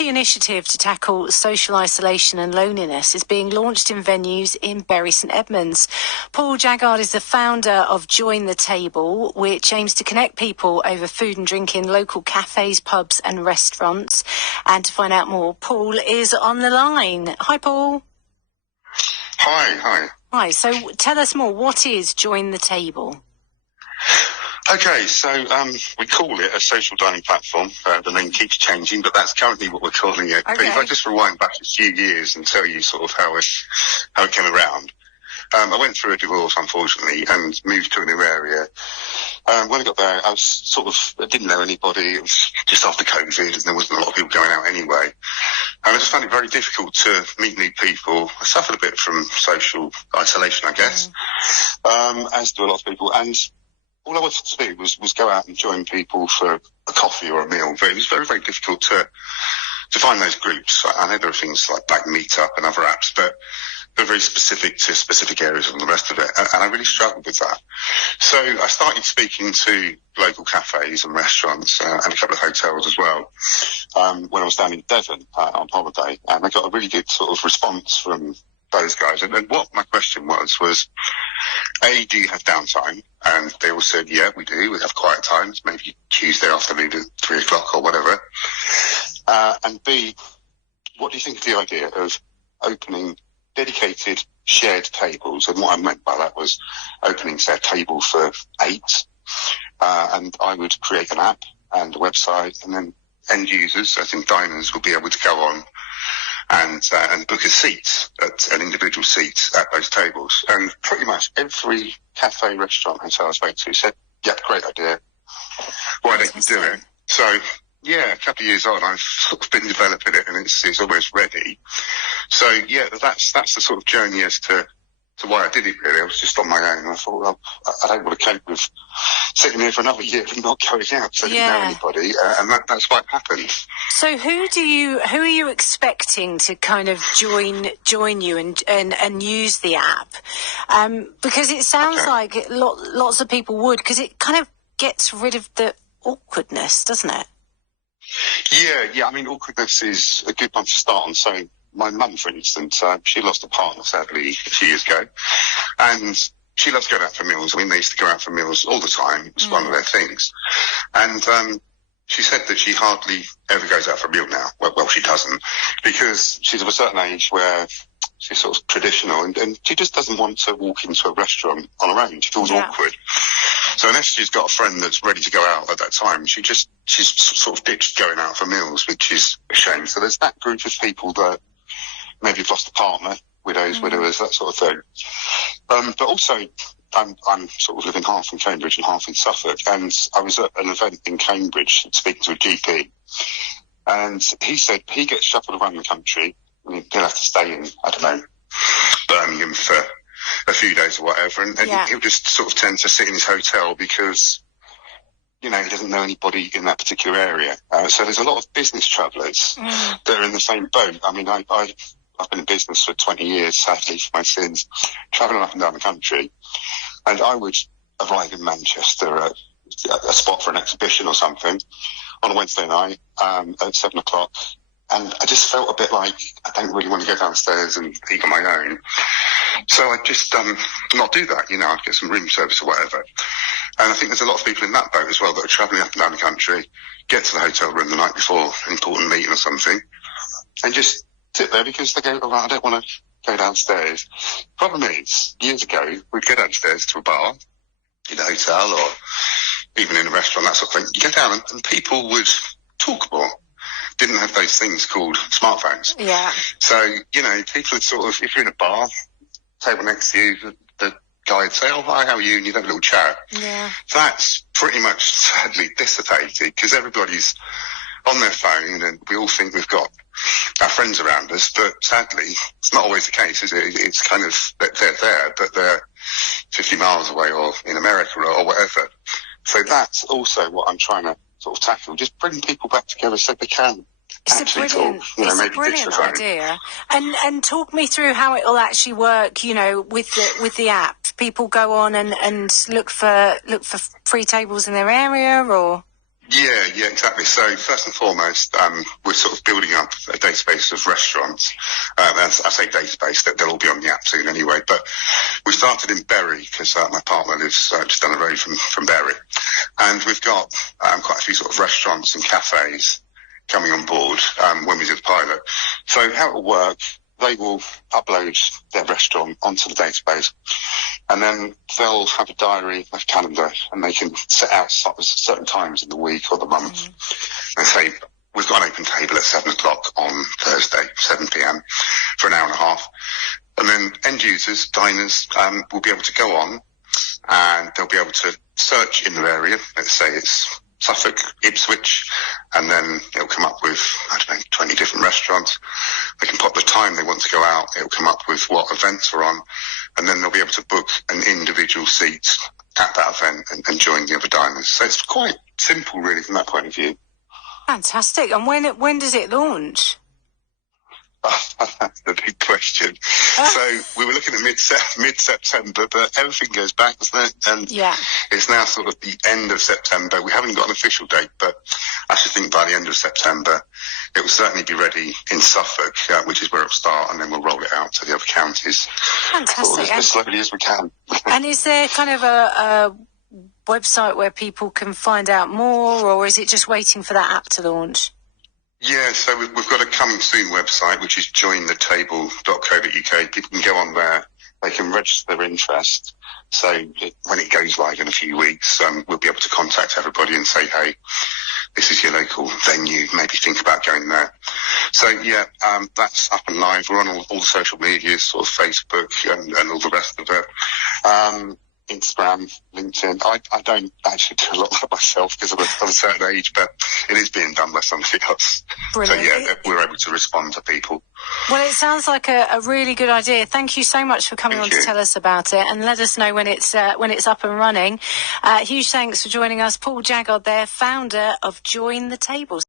charity initiative to tackle social isolation and loneliness is being launched in venues in Bury St Edmunds. Paul Jaggard is the founder of Join the Table, which aims to connect people over food and drink in local cafes, pubs and restaurants. And to find out more, Paul is on the line. Hi, Paul. Hi. Hi, so tell us more. What is Join the Table? Okay, so we call it a social dining platform. The name keeps changing, but that's currently what we're calling it. Okay. But if I just rewind back a few years and tell you sort of how it came around. I went through a divorce, unfortunately, and moved to a new area. When I got there, I didn't know anybody. It was just after COVID, and there wasn't a lot of people going out anyway. And I just found it very difficult to meet new people. I suffered a bit from social isolation, I guess, as do a lot of people. And all I wanted to do was go out and join people for a coffee or a meal. But it was very, very difficult to find those groups. I know there are things like Meetup and other apps, but they're very specific to specific areas and the rest of it. And I really struggled with that. So I started speaking to local cafes and restaurants and a couple of hotels as well when I was down in Devon on holiday. And I got a really good sort of response from those guys. And what my question was, A, do you have downtime? And they all said, yeah, we do. We have quiet times, maybe Tuesday afternoon at 3 o'clock or whatever. And B, what do you think of the idea of opening dedicated shared tables? And what I meant by that was opening, say, a table for 8. And I would create an app and a website, and then end users, as in diners, will be able to go on and book a seat, an individual seat at those tables. And pretty much every cafe, restaurant, hotel I spoke to said, yep, great idea. Why don't you do it? So, yeah, a couple of years on, I've sort of been developing it, and it's almost ready. So, yeah, that's the sort of journey as to why I did it, really. I was just on my own, and I thought, well, I don't want to cope with sitting here for another year and not going out, so I didn't know anybody, and that's what happened. So who are you expecting to kind of join you and use the app? Because it sounds like lots of people would, because it kind of gets rid of the awkwardness, doesn't it? Yeah. I mean, awkwardness is a good one to start on. So my mum, for instance, she lost a partner, sadly, a few years ago. And she loves going out for meals. I mean, they used to go out for meals all the time. It was one of their things. And she said that she hardly ever goes out for a meal now. Well, she doesn't, because she's of a certain age where she's sort of traditional, and she just doesn't want to walk into a restaurant on her own. She feels awkward. So unless she's got a friend that's ready to go out at that time, she's sort of ditched going out for meals, which is a shame. So there's that group of people that maybe have lost a partner, widowers, that sort of thing. But also, I'm sort of living half in Cambridge and half in Suffolk, and I was at an event in Cambridge speaking to a GP, and he said he gets shuffled around the country. I mean, he'll have to stay in, I don't know, Birmingham for a few days or whatever, and he'll just sort of tend to sit in his hotel because, he doesn't know anybody in that particular area. So there's a lot of business travellers that are in the same boat. I mean, I've been in business for 20 years, sadly, for my sins, travelling up and down the country, and I would arrive in Manchester at a spot for an exhibition or something on a Wednesday night at 7 o'clock, and I just felt a bit like I don't really want to go downstairs and eat on my own. So I'd just not do that, I'd get some room service or whatever. And I think there's a lot of people in that boat as well that are travelling up and down the country, get to the hotel room the night before an important meeting or something, and just sit there because they go, oh, I don't want to go downstairs. Problem is, years ago, we'd go downstairs to a bar in a hotel or even in a restaurant, that sort of thing. You go down and people would talk more. Didn't have those things called smartphones. Yeah. So, people would sort of, if you're in a bar, table next to you, the guy would say, oh, hi, how are you? And you'd have a little chat. Yeah. That's pretty much sadly dissipated because everybody's on their phone and we all think we've got our friends around us, but sadly, it's not always the case, is it? It's kind of, they're there, but they're 50 miles away or in America or whatever. So that's also what I'm trying to sort of tackle, just bring people back together so they can actually talk, it's a brilliant idea. And talk me through how it will actually work, with the app. People go on and look for free tables in their area, or? Yeah, exactly. So first and foremost, we're sort of building up database of restaurants. I say database, that they'll all be on the app soon anyway. But we started in Bury because my partner lives just down the road from Bury, and we've got quite a few sort of restaurants and cafes coming on board when we do the pilot. So how it will work, they will upload their restaurant onto the database, and then they'll have a diary, a calendar, and they can set out certain times in the week or the month and say, we've got an open table at 7 o'clock on Thursday, 7 p.m. for an hour and a half. And then end users, diners, will be able to go on and they'll be able to search in their area. Let's say it's Suffolk, Ipswich, and then it'll come up with, 20 different restaurants. They can pop the time they want to go out. It'll come up with what events are on, and then they'll be able to book an individual seat at that event and join the other diners. So it's quite simple, really, from that point of view. Fantastic. And when does it launch? That's the big question. So we were looking at mid-September, but everything goes back, doesn't it? And it's now sort of the end of September. We haven't got an official date, but I should think by the end of September, it will certainly be ready in Suffolk, which is where it'll start, and then we'll roll it out to the other counties. Fantastic. As slowly as we can. And is there kind of a website where people can find out more, or is it just waiting for that app to launch? Yeah, so we've got a coming soon website, which is jointhetable.co.uk. People can go on there. They can register their interest. So when it goes live in a few weeks, we'll be able to contact everybody and say, hey, this is your local venue. Maybe think about going there. So, that's up and live. We're on all the social medias, sort of Facebook and all the rest of it. Instagram, LinkedIn. I don't actually do a lot of that myself because of a certain age, but it is being done by somebody else. Brilliant. So we're able to respond to people. Well, it sounds like a really good idea. Thank you so much for coming on to tell us about it, and let us know when it's up and running. Huge thanks for joining us, Paul Jaggard there, founder of Join the Table.